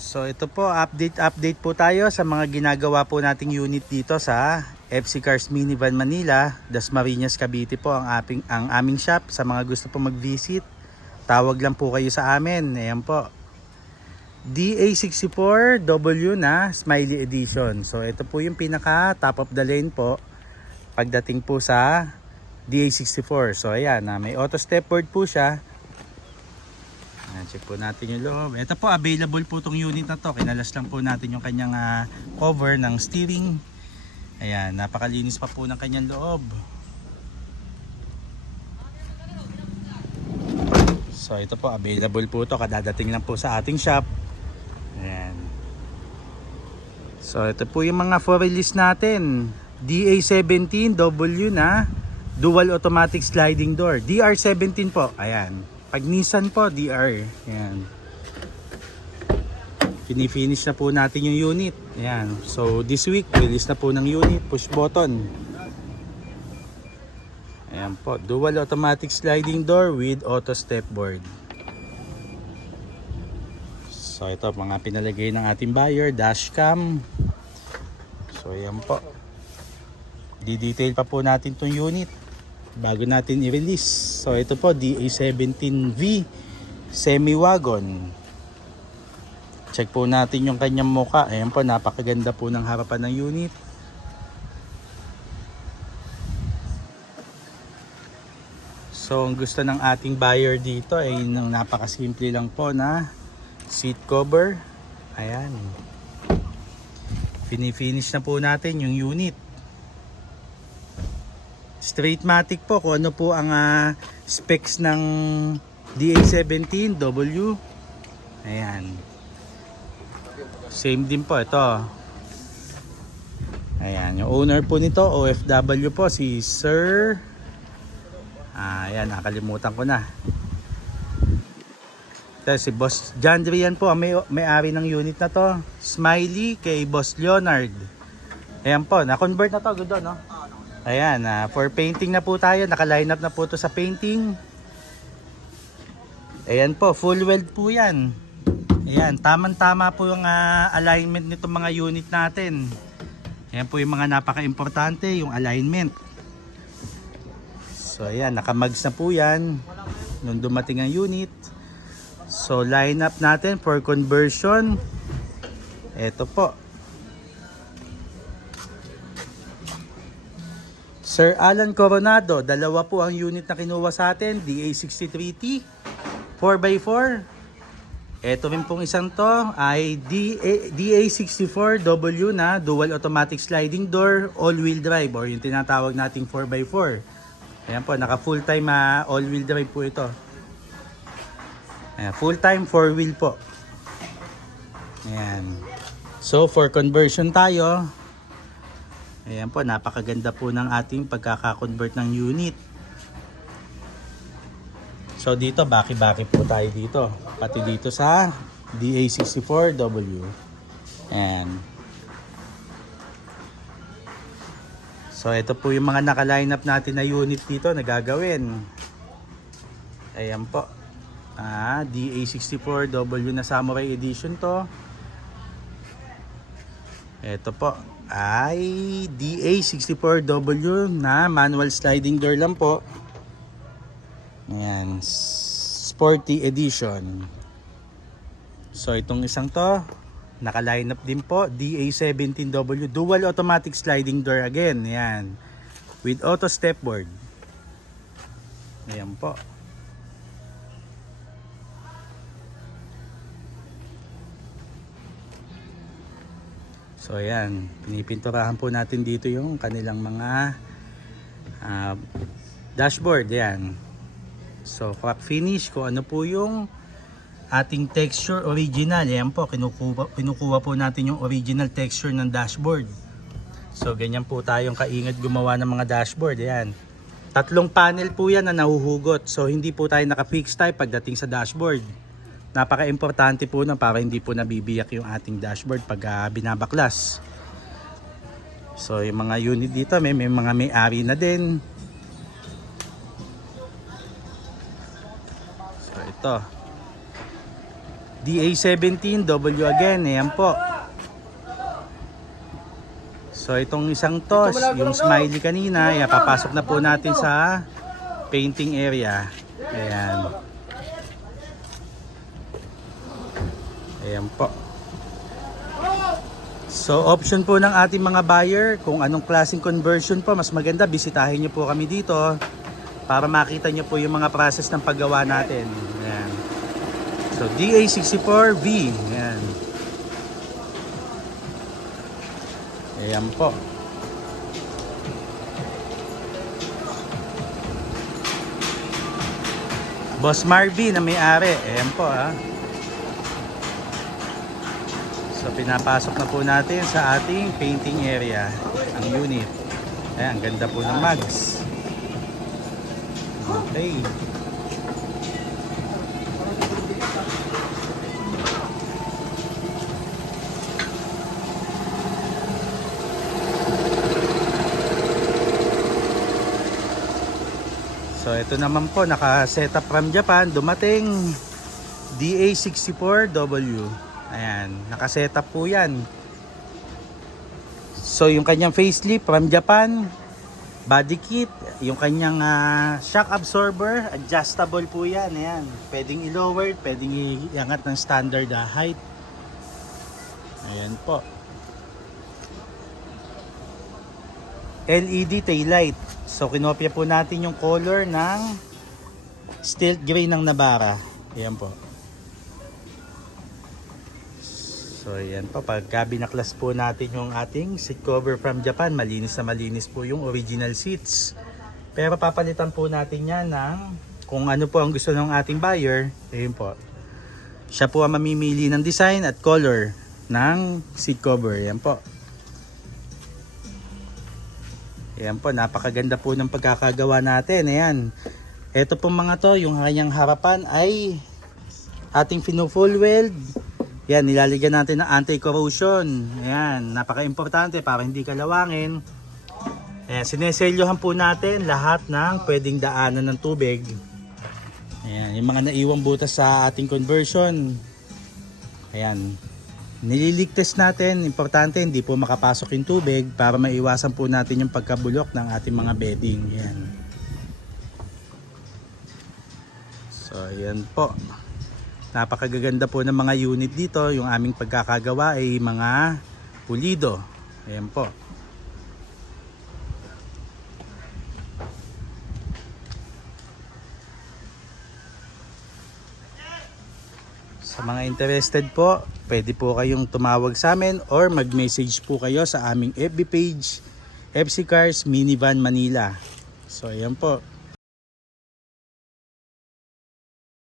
So ito po, update update po tayo sa mga ginagawa po nating unit dito sa FC Cars Minivan Manila, Dasmariñas Cavite po ang aming ang aming shop sa mga gusto po mag-visit. Tawag lang po kayo sa amin. Ayan po. DA64W na Smiley Edition. So ito po yung pinaka top of the lane po pagdating po sa DA64. So ayan, na may auto stepboard po siya. Check po natin yung loob. Ito po, available po tong unit na to. Kinalas lang po natin yung kanyang ah, cover ng steering. Ayan, napakalinis pa po ng kanyang loob. So ito po, available po to. Kadadating lang po sa ating shop. Ayan. So ito po yung mga for release natin. DA17W na dual automatic sliding door. DR17 po. Ayan. Pag Nissan po, DR. Ayan. Fini-finish na po natin yung unit. Ayan. So this week, release na po ng unit. Push button. Ayan po. Dual automatic sliding door with auto step board. So ito mga pinalagay ng ating buyer. Dashcam. So ayan po. Di-detail pa po natin tong unit bago natin i-release. So ito po DA17V semi-wagon. Check po natin yung kanyang muka. Ayan po, napakaganda po ng harapan ng unit. So ang gusto ng ating buyer dito ay yung napakasimple lang po na seat cover. Ayan. Fini-finish na po natin yung unit. Straight po kung ano po ang ah, specs ng DA17W. Ayan. Same din po ito. Ayan, yung owner po nito, OFW po, si Sir... Ah, ayan, nakalimutan ko na. Ito, si Boss John po, may, may-ari ng unit na to. Smiley kay Boss Leonard. Ayan po, na-convert na to, good no? Ayan, ah, for painting na po tayo, naka-line up na po to sa painting. Ayan po, full weld po yan. Ayan, tamang-tama po yung ah, alignment nitong mga unit natin. Ayan po yung mga napaka-importante, yung alignment. So ayan, nakamags na po yan nung dumating ang unit. So line up natin for conversion. Ito po. Sir Alan Coronado, dalawa po ang unit na kinuha sa atin, DA63T 4x4. Ito rin pong isang to ay DA, DA64W na dual automatic sliding door all-wheel drive or yung tinatawag nating 4x4. Ayan po, naka full time ah, all-wheel drive po ito. Ayan, full time 4-wheel po. Ayan. So for conversion tayo, ayan po, napakaganda po ng ating pagkaka-convert ng unit. So dito, baki-baki po tayo dito. Pati dito sa DA64W. Ayan. So ito po yung mga naka-line up natin na unit dito na gagawin. Ayan po. Ah, DA64W na Samurai Edition to. Ito po ay DA64W na manual sliding door lang po. Ayan, Sporty Edition. So itong isang to, naka-line up din po, DA17W dual automatic sliding door again. Ayan. With auto stepboard. Ayan po. So ayan, pinipinturahan po natin dito yung kanilang mga ah, dashboard. Ayan. So crack finish kung ano po yung ating texture original. Ayan po, kinukuha, kinukuha po natin yung original texture ng dashboard. So ganyan po tayong kaingat gumawa ng mga dashboard. Ayan. Tatlong panel po yan na nahuhugot. So hindi po tayo naka-fix type pagdating sa dashboard. Napaka-importante po na para hindi po nabibiyak yung ating dashboard pag ah, binabaklas. So yung mga unit dito may, may mga may-ari na din. So ito. DA17 W again. Ayan po. So itong isang toss, yung smiley kanina, ayan, papasok na po natin sa painting area. Ayan. Ayan po. So option po ng ating mga buyer kung anong klaseng conversion po mas maganda bisitahin niyo po kami dito para makita niyo po yung mga process ng paggawa natin. Ayan. So DA64V. Ayan. Ayan po. Boss Marvin na may-ari. Ayan po ah. So pinapasok na po natin sa ating painting area ang unit. Ayan, ang ganda po ng mugs. Okay. So ito naman po, naka-set up from Japan, dumating DA64W. Ayan, naka-set up po yan. So yung kanyang facelift from Japan, body kit, yung kanyang ah, shock absorber, adjustable po yan. Ayan, pwedeng i-lower, pwedeng iangat ng standard ah, height. Ayan po. LED taillight. So kinopya po natin yung color ng stealth gray ng Navara. Ayan po. So ayan po, pagka binaklas po natin yung ating seat cover from Japan, malinis na malinis po yung original seats. Pero papalitan po natin yan ng kung ano po ang gusto ng ating buyer. Ayun po. Siya po ang mamimili ng design at color ng seat cover. Ayan po. Ayan po, napakaganda po ng pagkakagawa natin. Ayan. Ito po mga to, yung kanyang harapan ay ating fino-full weld. Yan, nilalagyan natin ng anti-corrosion. Ayan, napaka-importante para hindi kalawangin. Ayan, sineselyohan po natin lahat ng pwedeng daanan ng tubig. Ayan, yung mga naiwang butas sa ating conversion. Ayan, nililigtas natin. Importante, hindi po makapasok yung tubig para maiwasan po natin yung pagkabulok ng ating mga bedding. Ayan. So, ayan po. Napakagaganda po ng mga unit dito. Yung aming pagkakagawa ay mga pulido. Ayan po. Sa mga interested po, pwede po kayong tumawag sa amin or mag-message po kayo sa aming FB page, FC Cars Minivan Manila. So ayan po.